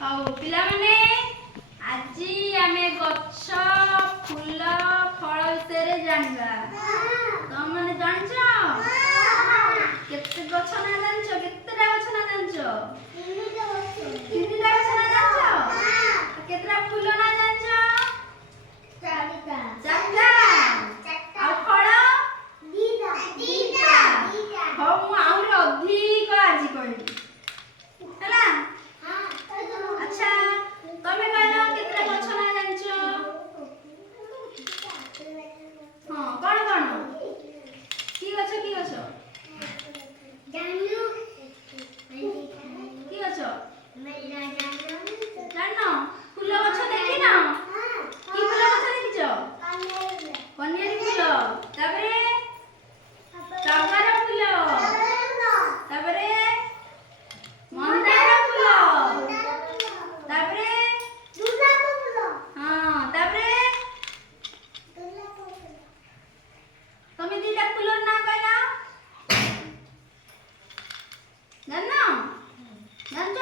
ହଉ ପିଲାମାନେ ଆଜି ଆମେ ଗଛ ଫୁଲ ଫଳ ବିଷୟରେ ଜାଣିବା। ତମମାନେ ଜାଣିଛ କେତେ ଗଛ ନା ଜାଣିଛ? କେତେଟା ଗଛ ନା ଜାଣିଛ? ତିନିଟା ଗଛ ନା ଜାଣିଛ? କେତେଟା ଫୁଲ ନା ଜାଣିଛ? ଚାରିଟା। ଆଉ ଫଳ ଦିଟା। ହଉ ମୁଁ ଆହୁରି ଅଧିକ ଆଜି କହିବି ହେଲା। ଆଚ୍ଛା ତମେ କହିଲ କେତେଟା ଗଛ ନା ଜାଣିଛ? ହଁ କଣ କଣ? କି ଗଛ କି ଗଛ? କି ଗଛ? ଜାଣିନ? ଫୁଲ ଗଛ ଦେଖିନ? କି ଫୁଲ ଗଛ ଦେଖିଛ? କନିଆରୀ ଫୁଲ, ତାପରେ ଟଗର ଫୁଲ, ତାପରେ ମନ୍ଦାର ଫୁଲ, ତାପରେ ହଁ ତାପରେ ତମେ ଦିଟା ଫୁଲର ନାଁ କହିଲ? ଜାଣିନ? ଜାଣିଛ